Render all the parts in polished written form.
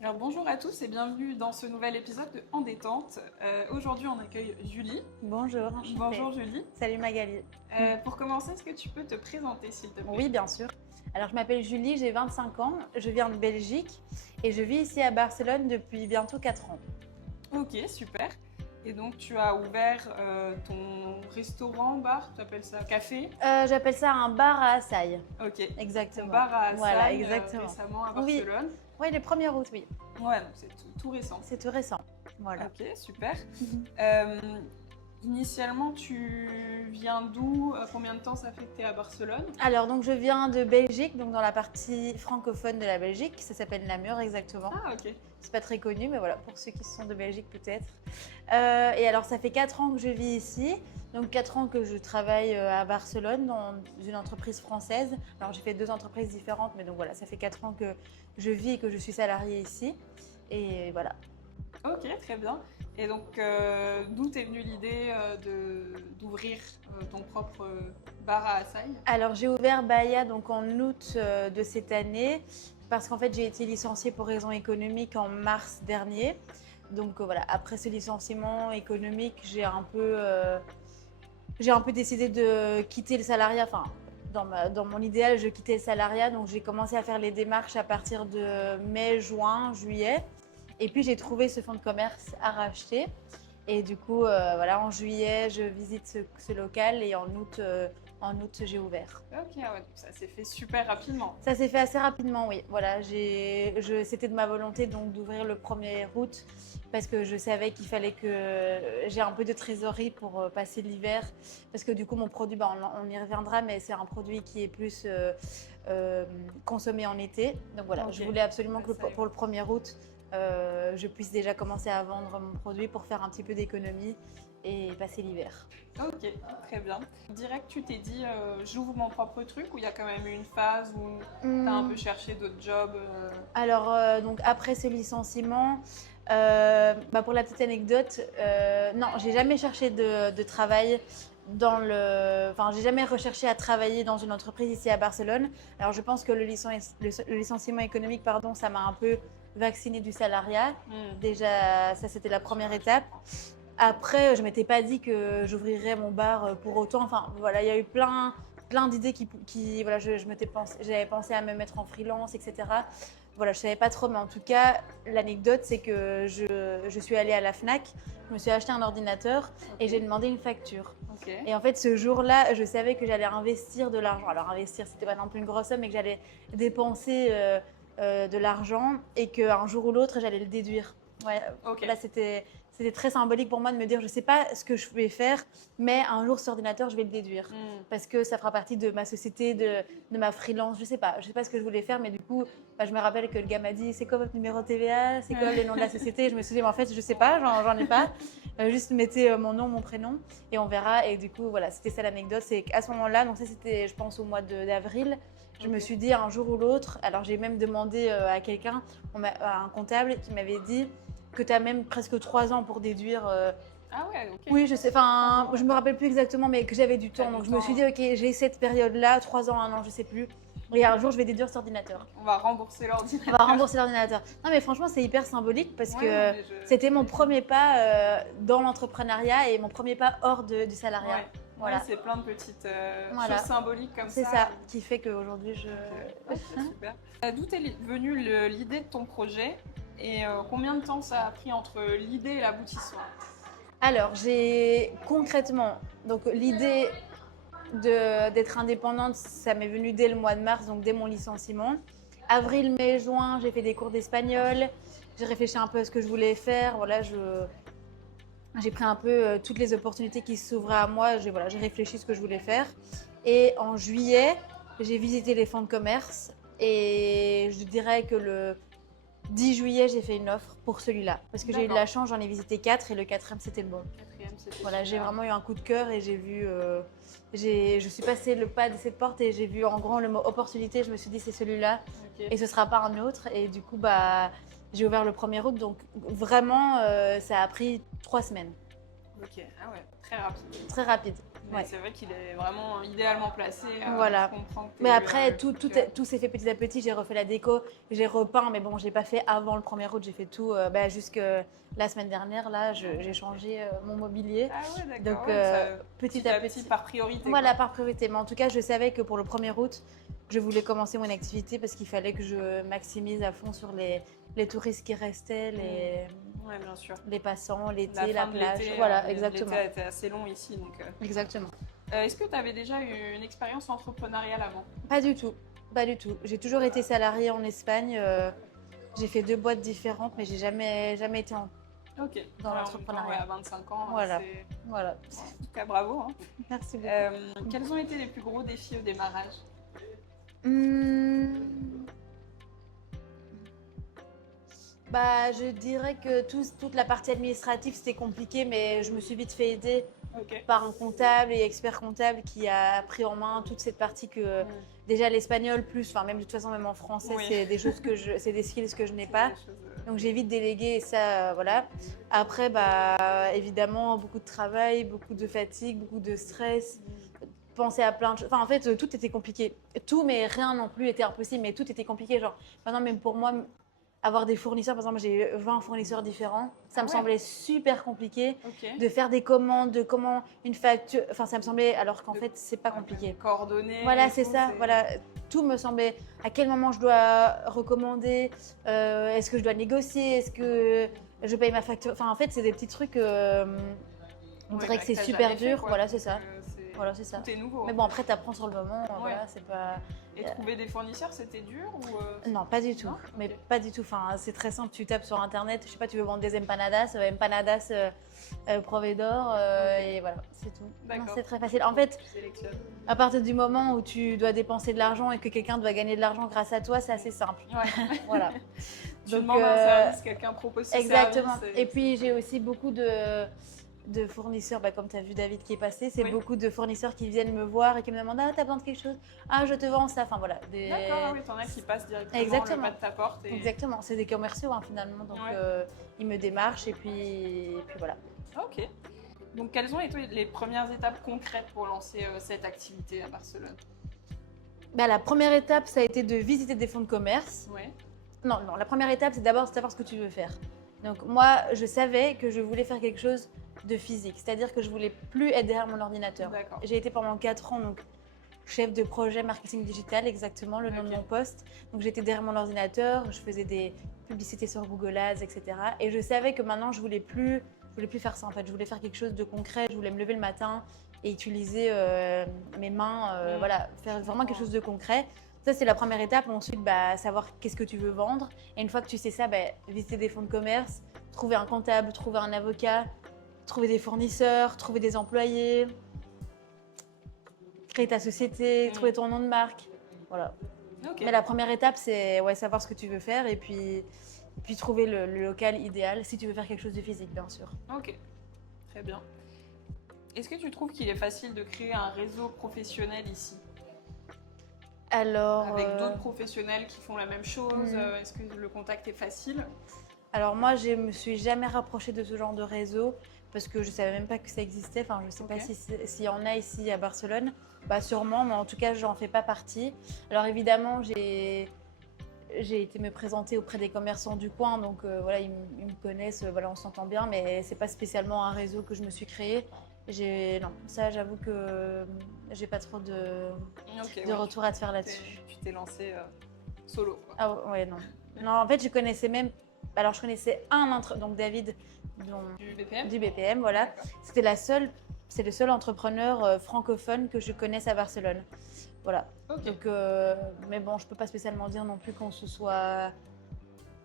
Alors bonjour à tous et bienvenue dans ce nouvel épisode de En détente. Aujourd'hui on accueille Julie. Bonjour, enchantée. Bonjour Julie. Salut Magali. Pour commencer, est-ce que tu peux te présenter s'il te plaît? Oui, bien sûr. Alors, je m'appelle Julie, j'ai 25 ans, je viens de Belgique et je vis ici à Barcelone depuis bientôt 4 ans. Ok, super. Et donc tu as ouvert ton restaurant, bar, tu appelles ça café? J'appelle ça un bar à Assaï. Ok. Ton Exactement. bar à Voilà, Assaï, exactement. récemment à Oui. Barcelone. Oui, le 1er août, oui. Ouais, donc c'est tout récent. C'est tout récent. Voilà. Ok, super. Euh, Initialement, tu viens d'où? Combien de temps ça fait que tu es à Barcelone? Alors, donc je viens de Belgique, donc dans la partie francophone de la Belgique, ça s'appelle Namur exactement. Ah, ok. C'est pas très connu, mais voilà, pour ceux qui sont de Belgique peut-être. Et alors, ça fait 4 ans que je vis ici. Donc, 4 ans que je travaille à Barcelone dans une entreprise française. Alors, j'ai fait 2 entreprises différentes, mais donc voilà, ça fait 4 ans que je vis et que je suis salariée ici. Et voilà. Ok, très bien. Et donc, d'où t'es venue l'idée d'ouvrir ton propre bar à Assaï? Alors, j'ai ouvert Bahia donc en août de cette année parce qu'en fait, j'ai été licenciée pour raisons économiques en mars dernier. Donc voilà, après ce licenciement économique, j'ai un peu décidé de quitter le salariat. Enfin, dans mon idéal, je quittais le salariat. Donc j'ai commencé à faire les démarches à partir de mai, juin, juillet. Et puis j'ai trouvé ce fonds de commerce à racheter. Et du coup, voilà, en juillet, je visite ce local et en août, j'ai ouvert. Ok, ouais, donc ça s'est fait super rapidement. Ça s'est fait assez rapidement, oui. Voilà, c'était de ma volonté donc d'ouvrir le 1er août parce que je savais qu'il fallait que j'ai un peu de trésorerie pour passer l'hiver. Parce que du coup, mon produit, on y reviendra, mais c'est un produit qui est plus consommé en été. Donc voilà, Ok. je voulais absolument que Ça y est. pour le 1er août, je puisse déjà commencer à vendre mon produit pour faire un petit peu d'économie et passer l'hiver. Ok, très bien. Direct, tu t'es dit, j'ouvre mon propre truc ou il y a quand même eu une phase où t'as un peu cherché d'autres jobs? Alors, donc après ce licenciement, pour la petite anecdote, non, j'ai jamais cherché de travail enfin, j'ai jamais recherché à travailler dans une entreprise ici à Barcelone. Alors, je pense que le licenciement économique, pardon, ça m'a un peu vacciné du salariat. Hmm. Déjà, ça, c'était la première étape. Après, je m'étais pas dit que j'ouvrirais mon bar pour autant. Enfin, voilà, il y a eu plein d'idées voilà, j'avais pensé à me mettre en freelance, etc. Voilà, je savais pas trop, mais en tout cas, l'anecdote, c'est que je suis allée à la Fnac, je me suis acheté un ordinateur et j'ai demandé une facture. Ok. Et en fait, ce jour-là, je savais que j'allais investir de l'argent. Alors, investir, c'était pas non plus une grosse somme, mais que j'allais dépenser de l'argent et qu'un jour ou l'autre, j'allais le déduire. Ouais, Ok. là, c'était très symbolique pour moi de me dire, je sais pas ce que je vais faire, mais un jour, cet ordinateur, je vais le déduire. Hmm. Parce que ça fera partie de ma société, de ma freelance, je sais pas. Je sais pas ce que je voulais faire, mais du coup, je me rappelle que le gars m'a dit, c'est quoi votre numéro TVA? C'est quoi le nom de la société? Et je me suis dit, mais en fait, je sais pas, j'en ai pas. Juste mettez mon nom, mon prénom, et on verra. Et du coup, voilà, c'était ça l'anecdote. C'est qu'à ce moment-là, donc ça, c'était, je pense, au mois d'avril, je me suis dit un jour ou l'autre, alors j'ai même demandé à quelqu'un, à un comptable, qui m'avait dit que tu as même presque 3 ans pour déduire. Ah ouais, ok. Oui, je sais, enfin, je me rappelle plus exactement, mais que j'avais du T'as temps. du Donc je me suis temps. dit, ok, j'ai cette période-là, 3 ans, 1 an, je sais plus. Et un jour, je vais déduire cet ordinateur. On va rembourser On l'ordinateur. va rembourser l'ordinateur. Non, mais franchement, c'est hyper symbolique parce Ouais, que non, mais c'était mon premier pas dans l'entrepreneuriat et mon premier pas hors du salariat. Ouais. Voilà. Ouais, c'est plein de petites Voilà. choses symboliques comme C'est ça. ça qui fait qu'aujourd'hui, Ok, super. D'où est venue l'idée de ton projet et combien de temps ça a pris entre l'idée et l'aboutissement? Alors, j'ai concrètement, donc l'idée d'être indépendante, ça m'est venu dès le mois de mars, donc dès mon licenciement. Avril, mai, juin, j'ai fait des cours d'espagnol. J'ai réfléchi un peu à ce que je voulais faire. Voilà, j'ai pris un peu toutes les opportunités qui s'ouvraient à moi. J'ai réfléchi à ce que je voulais faire. Et en juillet, j'ai visité les fonds de commerce. Et je dirais que le 10 juillet, j'ai fait une offre pour celui-là. Parce que j'ai eu de la chance, j'en ai visité 4 et le 4e, c'était le bon. Quatrième, c'était Voilà, j'ai super. vraiment eu un coup de cœur et j'ai vu. Je suis passée le pas de cette porte et j'ai vu en grand le mot opportunité. Je me suis dit, c'est celui-là Ok. et ce sera pas un autre. Et du coup, j'ai ouvert le 1er août. Donc vraiment, ça a pris 3 semaines. Ok, ah ouais, très rapide. Très rapide. Mais Ouais. c'est vrai qu'il est vraiment idéalement placé. Voilà. Je comprends que Mais t'aies eu, après, le coup de tout, cœur. tout s'est fait petit à petit. J'ai refait la déco, j'ai repeint, mais bon, j'ai pas fait avant le 1er août. J'ai fait tout jusque la semaine dernière. Là, j'ai changé mon mobilier. Ah ouais, Donc, d'accord. Ouais, ça, petit à petit, petit. par priorité. Voilà, Quoi. par priorité. Mais en tout cas, je savais que pour le 1er août, je voulais commencer mon activité parce qu'il fallait que je maximise à fond sur les touristes qui restaient, Ouais, bien sûr. les passants, l'été, La la fin de plage. l'été, Voilà, exactement. l'été a été assez long ici. Donc, Exactement. est-ce que tu avais déjà eu une expérience entrepreneuriale avant? Pas du tout. Pas du tout. J'ai toujours été salariée en Espagne. J'ai fait 2 boîtes différentes, mais j'ai jamais été Ok. dans Ouais, en l'entrepreneuriat. même temps, ouais, à 25 ans, Voilà. c'est... Voilà. En tout cas, bravo. Hein. Merci beaucoup. Quels ont été les plus gros défis au démarrage? Hmm. Je dirais que toute la partie administrative, c'était compliqué, mais je me suis vite fait aider Ok. par un comptable et expert comptable qui a pris en main toute cette partie que déjà l'espagnol plus, enfin même de toute façon même en français, Oui. c'est des choses c'est des skills que je n'ai pas. Des choses, Donc j'ai vite délégué et ça, voilà. Après, évidemment, beaucoup de travail, beaucoup de fatigue, beaucoup de stress, penser à plein de choses. Enfin, en fait, tout était compliqué. Tout, mais rien non plus était impossible, mais tout était compliqué. Genre, maintenant, même pour moi, avoir des fournisseurs, par exemple, j'ai 20 fournisseurs différents, ça Ah me ouais. semblait super compliqué. Ok. De faire des commandes, de comment une facture, enfin, ça me semblait, alors qu'en fait, c'est pas compliqué. Coordonnées. Voilà, et c'est tout, ça. Voilà, tout me semblait. À quel moment je dois recommander est-ce que je dois négocier? Est-ce que je paye ma facture? Enfin, en fait, c'est des petits trucs. On Ouais, dirait que c'est t'as super jamais fait, dur. quoi. Voilà, c'est ça. Donc, Voilà, c'est ça. Tout est nouveau. Mais bon, après, t'apprends sur le moment. Voilà, c'est pas. Et trouver des fournisseurs, c'était dur ou Non, pas du tout. Non, Mais ok. pas du tout. Enfin, c'est très simple. Tu tapes sur internet. Je sais pas, tu veux vendre des empanadas, proveedor, et voilà, c'est tout. Non, D'accord. c'est très facile. En fait, Tu sélectionnes. à partir du moment où tu dois dépenser de l'argent et que quelqu'un doit gagner de l'argent grâce à toi, c'est assez simple. Ouais. Voilà. Tu Donc, demandes un service, quelqu'un propose ce exactement. service. Et puis, j'ai aussi beaucoup de fournisseurs, comme tu as vu David qui est passé, c'est Oui. beaucoup de fournisseurs qui viennent me voir et qui me demandent ah, t'as besoin de quelque chose? Ah, je te vends ça. Enfin, voilà. D'accord, oui, t'en as qui passent directement Exactement. le pas de ta porte. Et... Exactement. C'est des commerciaux, finalement. Donc, Ouais. ils me démarchent et puis voilà. Ok. Donc, quelles ont été les premières étapes concrètes pour lancer cette activité à Barcelone? La première étape, ça a été de visiter des fonds de commerce. Ouais. Non, la première étape, c'est d'abord de savoir ce que tu veux faire. Donc moi, je savais que je voulais faire quelque chose de physique, c'est-à-dire que je voulais plus être derrière mon ordinateur. D'accord. J'ai été pendant 4 ans donc chef de projet marketing digital, exactement le nom de mon poste. Donc j'étais derrière mon ordinateur, je faisais des publicités sur Google Ads, etc. Et je savais que maintenant, je voulais plus faire ça en fait. Je voulais faire quelque chose de concret, je voulais me lever le matin et utiliser mes mains, voilà, faire vraiment quelque chose de concret. Ça, c'est la première étape. Ensuite, savoir qu'est-ce que tu veux vendre. Et une fois que tu sais ça, visiter des fonds de commerce, trouver un comptable, trouver un avocat, trouver des fournisseurs, trouver des employés, créer ta société, trouver ton nom de marque. Voilà. Okay. Mais la première étape, c'est savoir ce que tu veux faire et puis trouver le local idéal si tu veux faire quelque chose de physique, bien sûr. Ok, très bien. Est-ce que tu trouves qu'il est facile de créer un réseau professionnel ici? Alors, avec d'autres professionnels qui font la même chose, est-ce que le contact est facile? Alors moi, je me suis jamais rapprochée de ce genre de réseau parce que je savais même pas que ça existait. Enfin, je sais pas s'il y en a ici à Barcelone. Sûrement, mais en tout cas, j'en fais pas partie. Alors évidemment, j'ai été me présenter auprès des commerçants du coin, donc voilà, ils me connaissent, voilà, on s'entend bien, mais c'est pas spécialement un réseau que je me suis créé. Non, ça, j'avoue que j'ai pas trop de retour à te faire là-dessus. Tu t'es lancée solo, quoi. Ah ouais, non. Non, en fait, je connaissais même. Alors, je connaissais donc David du BPM, voilà. C'est le seul entrepreneur francophone que je connaisse à Barcelone. Voilà. Okay. Donc, mais bon, je peux pas spécialement dire non plus qu'on se soit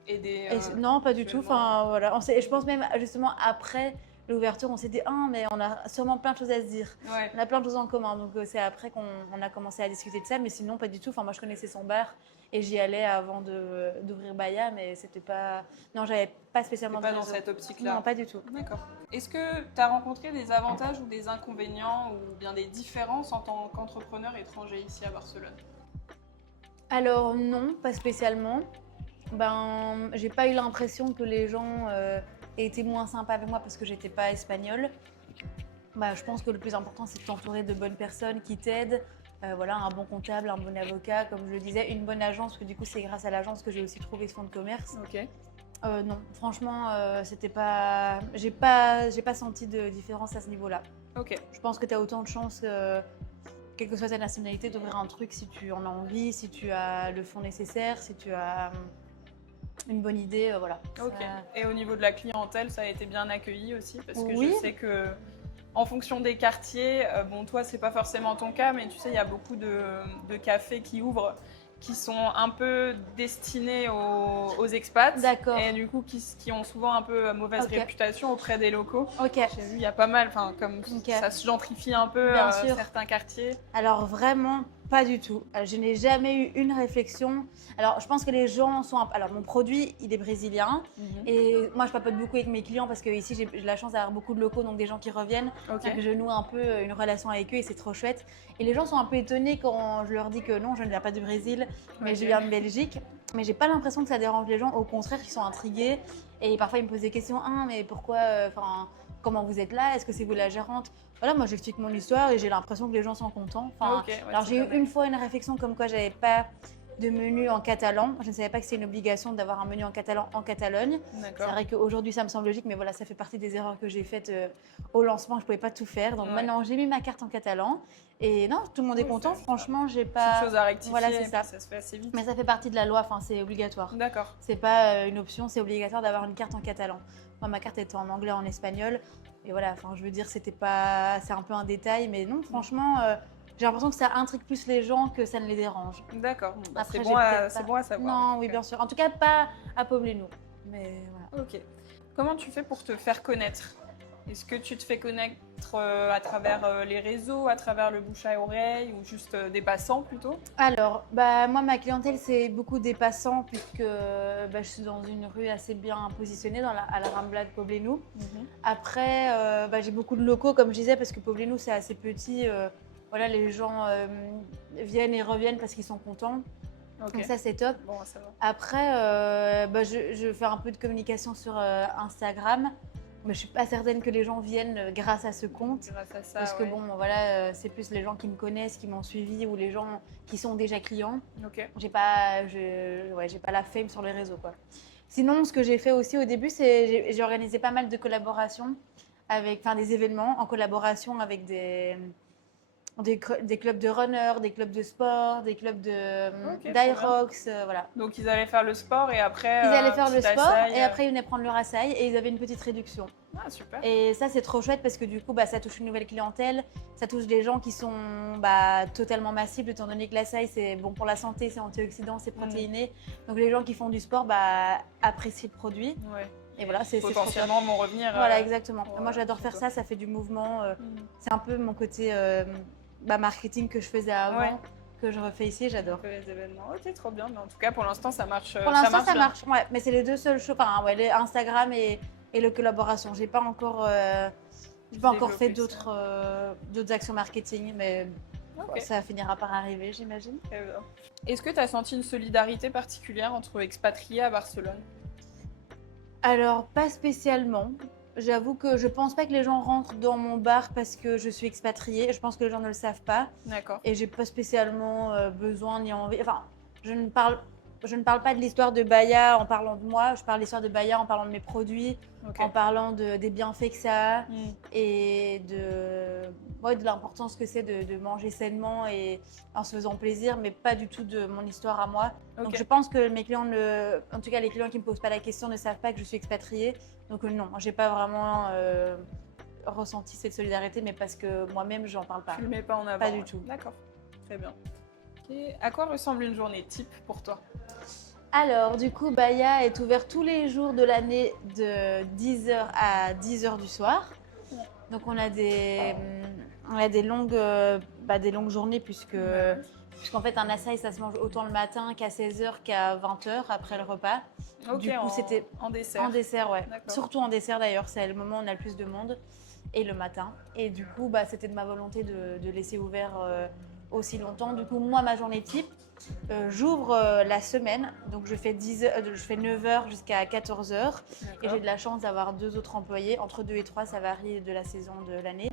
aidé. Non, pas du tout. Enfin, voilà. Je pense même justement après l'ouverture, on s'est dit mais on a sûrement plein de choses à se dire. Ouais. On a plein de choses en commun. Donc, c'est après qu'on a commencé à discuter de ça. Mais sinon, pas du tout. Enfin, moi, je connaissais son bar et j'y allais avant d'ouvrir Baya, mais c'était pas. Non, j'avais pas spécialement. Pas dans cette optique-là. Non, pas du tout. D'accord. Est-ce que tu as rencontré des avantages ou des inconvénients ou bien des différences en tant qu'entrepreneur étranger ici à Barcelone? Alors non, pas spécialement. J'ai pas eu l'impression que les gens aient été moins sympas avec moi parce que j'étais pas espagnole. Bah, je pense que le plus important, c'est de t'entourer de bonnes personnes qui t'aident. Voilà, un bon comptable, un bon avocat, comme je le disais, une bonne agence, parce que du coup, c'est grâce à l'agence que j'ai aussi trouvé ce fonds de commerce. Ok. Non, franchement, j'ai pas senti de différence à ce niveau-là. Ok. Je pense que tu as autant de chances, quelle que soit ta nationalité, d'ouvrir un truc si tu en as envie, si tu as le fonds nécessaire, si tu as une bonne idée, voilà. Ok. Et au niveau de la clientèle, ça a été bien accueilli aussi parce que Oui. je sais que en fonction des quartiers, bon toi c'est pas forcément ton cas, mais tu sais il y a beaucoup de cafés qui ouvrent, qui sont un peu destinés aux expats. D'accord. Et du coup qui ont souvent un peu mauvaise Ok. réputation auprès des locaux. Ok. J'ai vu il y a pas mal, enfin comme Ok. ça se gentrifie un peu Bien sûr. certains quartiers. Alors vraiment, pas du tout. Je n'ai jamais eu une réflexion. Alors je pense que les gens sont... Alors mon produit, il est brésilien. Et moi, je papote beaucoup avec mes clients parce que ici, j'ai la chance d'avoir beaucoup de locaux, donc des gens qui reviennent. Ok. Donc je noue un peu une relation avec eux et c'est trop chouette. Et les gens sont un peu étonnés quand je leur dis que non, je ne viens pas du Brésil, mais Ok. je viens de Belgique. Mais j'ai pas l'impression que ça dérange les gens. Au contraire, ils sont intrigués. Et parfois, ils me posent des questions. Ah, mais pourquoi... comment vous êtes là? Est-ce que c'est vous la gérante? Voilà, moi j'explique mon histoire et j'ai l'impression que les gens sont contents. Ok, ouais, Alors c'est j'ai eu bien. une fois une réflexion comme quoi j'avais pas de menu en catalan. Je ne savais pas que c'est une obligation d'avoir un menu en catalan en Catalogne. C'est D'accord. vrai qu'aujourd'hui ça me semble logique, mais voilà, ça fait partie des erreurs que j'ai faites au lancement. Je pouvais pas tout faire, donc Ouais. maintenant j'ai mis ma carte en catalan et non, tout le monde est Oui, content. c'est Franchement, j'ai Petite pas. chose à rectifier, Voilà, c'est et puis ça. ça se fait assez vite. Mais ça fait partie de la loi. Enfin, c'est obligatoire. D'accord. C'est pas une option, c'est obligatoire d'avoir une carte en catalan. Moi, ma carte était en anglais, en espagnol. Et voilà, enfin, je veux dire, c'était pas... C'est un peu un détail, mais non, franchement, j'ai l'impression que ça intrigue plus les gens que ça ne les dérange. D'accord. Bon, bah, Après, c'est j'ai bon, peut-être c'est pas- bon à savoir. en Non, tout oui, cas. bien sûr. En tout cas, pas à Poblenou. Mais voilà. Ok. Comment tu fais pour te faire connaître? Est-ce que tu te fais connaître à travers les réseaux, à travers le bouche à oreille ou juste des passants plutôt? Alors, bah, moi, ma clientèle, c'est beaucoup des passants, puisque bah, je suis dans une rue assez bien positionnée à la Rambla de Poblenou. Après, bah, j'ai beaucoup de locaux, comme je disais, parce que Poblenou, c'est assez petit. Voilà, les gens viennent et reviennent parce qu'ils sont contents. Ok. Donc ça, c'est top. Bon, ça va. Après, bah, je fais un peu de communication sur Instagram. Mais je suis pas certaine que les gens viennent grâce à ce compte. Grâce à ça, Parce que ouais. bon, voilà, c'est plus les gens qui me connaissent, qui m'ont suivi ou les gens qui sont déjà clients. Ok. J'ai pas la fame sur les réseaux, quoi. Sinon, ce que j'ai fait aussi au début, c'est j'ai organisé pas mal de collaborations des événements en collaboration avec des clubs de runners, des clubs de sport, des clubs Ok, d'Irox, voilà. Donc ils allaient faire le sport et après. Ils allaient faire le petit sport assaille, et après ils venaient prendre leur assaille et ils avaient une petite réduction. Ah, super. Et ça, c'est trop chouette parce que du coup, bah, ça touche une nouvelle clientèle, ça touche des gens qui sont totalement massifs, étant donné que l'assaille, c'est bon pour la santé, c'est antioxydant, c'est protéiné. Donc les gens qui font du sport apprécient le produit. Ouais. Et voilà, c'est trop chouette. Potentiellement vont revenir. Voilà, exactement. voilà, Moi, j'adore chez faire toi. ça fait du mouvement. Mm. C'est un peu mon côté marketing que je faisais avant, Ouais. que je refais ici, j'adore. Les événements. Ok, trop bien. Mais en tout cas, pour l'instant, ça marche. Pour l'instant, ça bien. marche. Ouais, mais c'est les deux seules choses. Enfin, ouais, Instagram et la collaboration. J'ai pas encore fait Développer ça. d'autres actions marketing, mais Ok. ça finira par arriver, j'imagine. Très bien. Est-ce que tu as senti une solidarité particulière entre expatriés à Barcelone? Alors, pas spécialement. J'avoue que je pense pas que les gens rentrent dans mon bar parce que je suis expatriée. Je pense que les gens ne le savent pas. D'accord. Et j'ai pas spécialement besoin ni envie. Enfin, je ne parle pas de l'histoire de Baya en parlant de moi. Je parle de l'histoire de Baya en parlant de mes produits, Ok. en parlant des bienfaits que ça a Mm. et de l'importance que c'est de manger sainement et en se faisant plaisir, mais pas du tout de mon histoire à moi. Ok. Donc je pense que mes clients, en tout cas les clients qui me posent pas la question, ne savent pas que je suis expatriée. Donc non, j'ai pas vraiment ressenti cette solidarité, mais parce que moi-même, j'en parle pas. Tu le mets pas en avant. Pas du ouais. tout. D'accord. Très bien. Ok. À quoi ressemble une journée type pour toi? Alors, du coup, Baya est ouvert tous les jours de l'année de 10h à 10h du soir. Donc, on a des longues journées puisqu'en fait, un assaï, ça se mange autant le matin qu'à 16h qu'à 20h après le repas. Ok, Du coup, c'était en dessert. en dessert, ouais. D'accord. Surtout en dessert d'ailleurs, c'est le moment où on a le plus de monde. Et le matin. Et du coup, c'était de ma volonté de laisser ouvert aussi longtemps. Du coup, moi, ma journée type, j'ouvre la semaine. Donc, je fais 9h jusqu'à 14h. Et j'ai de la chance d'avoir 2 autres employés. Entre 2 et 3, ça varie de la saison de l'année.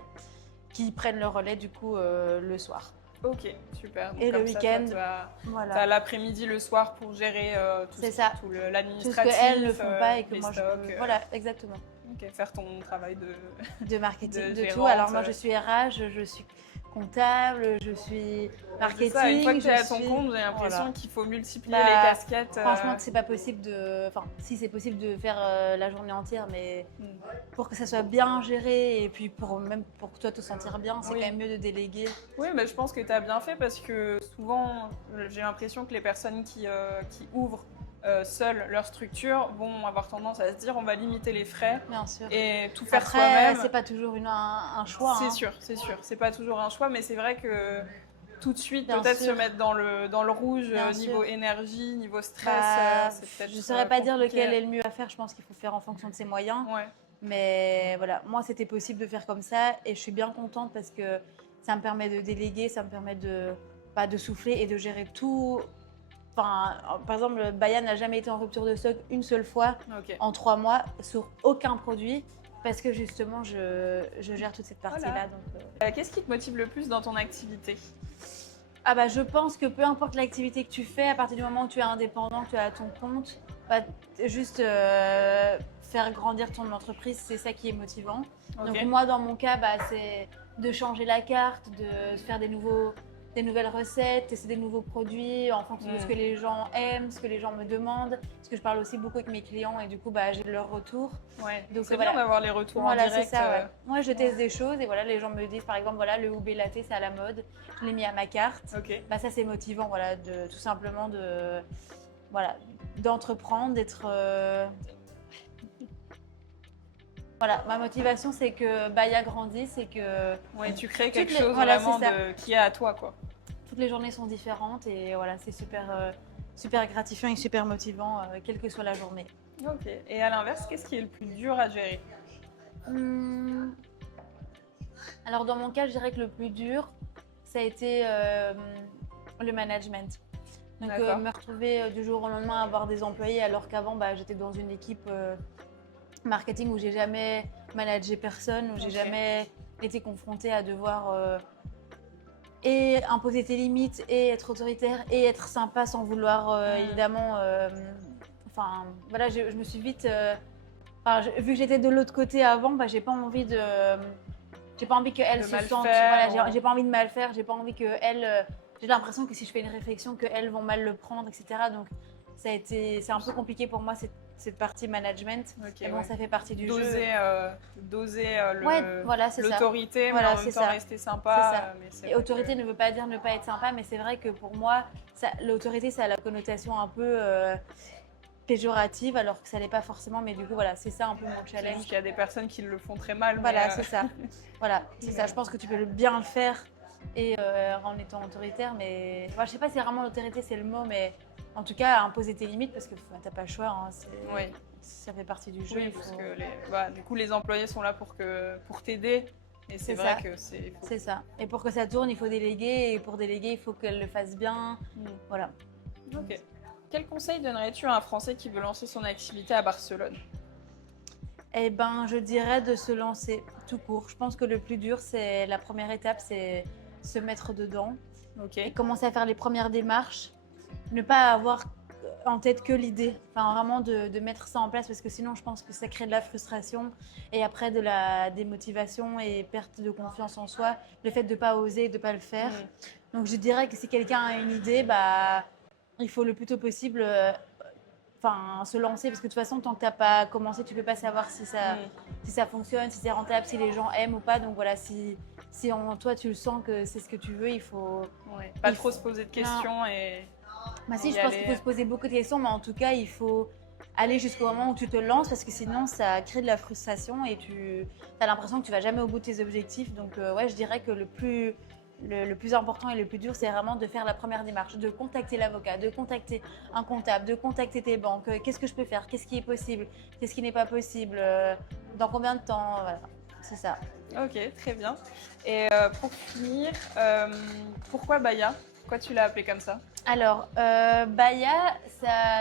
qui prennent le relais du coup le soir. Ok, super. Donc, Et le comme ça, week-end, toi, voilà. tu as l'après-midi, le soir pour gérer C'est ça. tout Tout ce l'administratif, qu'elles ne font pas et que les moi je stocks. peux. Voilà, exactement. Ok, faire ton travail De marketing, de de tout. gérante. Alors moi je suis RH, je suis comptable, je suis C'est ça, une fois que marketing, tu es à ton compte, j'ai l'impression voilà. qu'il faut multiplier Bah, les casquettes. Franchement, c'est pas possible de. Enfin, si c'est possible de faire la journée entière, mais pour que ça soit bien géré et puis même pour toi te sentir bien, c'est Oui. quand même mieux de déléguer. Oui, mais je pense que tu as bien fait parce que souvent, j'ai l'impression que les personnes qui ouvrent seules leur structure vont avoir tendance à se dire on va limiter les frais Bien sûr. et tout faire Après, soi-même. c'est pas toujours un choix. C'est hein. sûr, c'est sûr. C'est pas toujours un choix, mais c'est vrai que tout de suite, Bien peut-être se sûr. mettre dans le rouge Bien niveau sûr. énergie, niveau stress, c'est peut-être. Je ne saurais pas dire compliqué. lequel est le mieux à faire. Je pense qu'il faut faire en fonction de ses moyens. Ouais. Mais voilà, moi, c'était possible de faire comme ça et je suis bien contente parce que ça me permet de déléguer, ça me permet de souffler et de gérer tout. Enfin, par exemple, Baya n'a jamais été en rupture de stock une seule fois Ok. en 3 mois sur aucun produit parce que justement, je gère toute cette partie-là. Voilà. Donc, Qu'est-ce qui te motive le plus dans ton activité? Ah bah, je pense que peu importe l'activité que tu fais, à partir du moment où tu es indépendant, que tu es à ton compte, bah, juste faire grandir ton entreprise, c'est ça qui est motivant. Ok. Donc moi, dans mon cas, bah, c'est de changer la carte, de faire des nouvelles recettes, tester des nouveaux produits en fonction de ce que les gens aiment, ce que les gens me demandent. Parce que je parle aussi beaucoup avec mes clients et du coup, bah, j'ai leur retour. Ouais. Donc, C'est voilà. bien d'avoir les retours Voilà, en direct. c'est ça, ouais. Moi, je teste des choses et voilà, les gens me disent, par exemple, voilà, le Ube Latte, c'est à la mode. Je l'ai mis à ma carte. Ok. Bah, ça, c'est motivant, voilà, tout simplement voilà, d'entreprendre, d'être. Voilà, ma motivation, c'est que Baya grandisse et que Ouais, tu crées quelque Toutes les- chose voilà, vraiment c'est ça. qui est à toi, quoi. toutes les journées sont différentes et voilà, c'est super gratifiant et super motivant, quelle que soit la journée. Ok. Et à l'inverse, qu'est-ce qui est le plus dur à gérer? Hum, Alors, dans mon cas, je dirais que le plus dur, ça a été le management. Donc, D'accord. me retrouver du jour au lendemain à avoir des employés alors qu'avant, bah, j'étais dans une équipe marketing où j'ai jamais managé personne, où j'ai Ok. jamais été confrontée à devoir et imposer tes limites et être autoritaire et être sympa sans vouloir évidemment. Enfin, voilà, je me suis vite. Vu que j'étais de l'autre côté avant, bah, j'ai pas envie qu'elle De se mal sente. faire, Voilà, ou- j'ai pas envie de mal faire. J'ai pas envie que elle. J'ai l'impression que si je fais une réflexion, qu'elles vont mal le prendre, etc. Donc, c'est un peu compliqué pour moi cette partie management. Ok, Mais bon, ouais. ça fait partie du jeu. Doser Ouais, voilà, c'est ça. l'autorité, mais Voilà, en même c'est temps ça. rester sympa. C'est ça. Mais c'est Et vrai autorité ne veut pas dire ne pas être sympa, mais c'est vrai que pour moi, l'autorité, ça a la connotation un peu péjorative, alors que ça l'est pas forcément. Mais du coup, voilà, c'est ça un peu mon c'est challenge. juste qu'il y a des personnes qui le font très mal. Voilà, mais, c'est ça. Voilà, c'est ça. Je pense que tu peux bien le faire et en étant autoritaire, mais enfin, je sais pas si vraiment l'autorité c'est le mot, mais en tout cas imposer tes limites parce que t'as pas le choix. Hein, Oui. Ça fait partie du jeu. Oui, il parce faut- que du coup, les employés sont là pour t'aider. Et c'est C'est vrai ça. que c'est. C'est ça. Et pour que ça tourne, il faut déléguer. Et pour déléguer, il faut qu'elle le fasse bien. Voilà. Ok. Quel conseil donnerais-tu à un Français qui veut lancer son activité à Barcelone? Eh ben, je dirais de se lancer tout court. Je pense que le plus dur, c'est la première étape, c'est se mettre dedans Ok. et commencer à faire les premières démarches. Ne pas avoir en tête que l'idée. Enfin, vraiment de mettre ça en place parce que sinon, je pense que ça crée de la frustration et après de la démotivation et perte de confiance en soi. Le fait de ne pas oser, de ne pas le faire. Donc, je dirais que si quelqu'un a une idée, bah, il faut le plus tôt possible se lancer parce que de toute façon, tant que tu n'as pas commencé, tu ne peux pas savoir si ça fonctionne, si c'est rentable, si les gens aiment ou pas. Donc voilà, si en toi tu le sens que c'est ce que tu veux, il faut. Ouais. Pas il trop faut- se poser de questions et. Bah si, y je pense aller. qu'il faut se poser beaucoup de questions, mais en tout cas, il faut aller jusqu'au moment où tu te lances parce que sinon, ça crée de la frustration et tu as l'impression que tu vas jamais au bout de tes objectifs. Donc ouais, je dirais que le plus important et le plus dur, c'est vraiment de faire la première démarche, de contacter l'avocat, de contacter un comptable, de contacter tes banques. Qu'est-ce que je peux faire? Qu'est-ce qui est possible? Qu'est-ce qui n'est pas possible? Dans combien de temps? Voilà, c'est ça. Ok, très bien. Et pour finir, pourquoi Baya? Pourquoi tu l'as appelé comme ça? Alors, Bahia,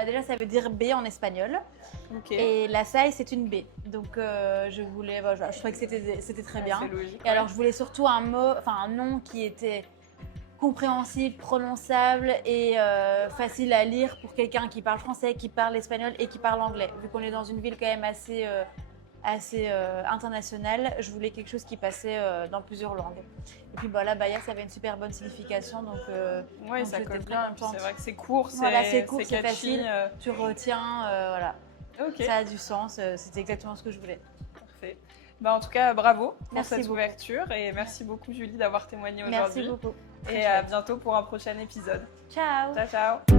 déjà, ça veut dire baie en espagnol. Ok. Et la Saï, c'est une baie. Donc, je trouvais que c'était très bien. C'est logique. Et alors, je voulais surtout un nom qui était compréhensible, prononçable et facile à lire pour quelqu'un qui parle français, qui parle espagnol et qui parle anglais. Vu qu'on est dans une ville quand même assez internationale, je voulais quelque chose qui passait dans plusieurs langues. Et puis là, Bahia, ça avait une super bonne signification. Oui, donc ça j'étais colle très bien. Et puis contente. c'est vrai que c'est court, Voilà, c'est court, c'est catchy, facile. Tu retiens, voilà. Ok, Ça a du sens. C'était exactement ce que je voulais. parfait. Bah, en tout cas, bravo pour Merci cette beaucoup. ouverture et merci beaucoup Julie d'avoir témoigné Merci aujourd'hui. beaucoup. Et à bientôt pour un prochain épisode. Ciao. Ciao, ciao.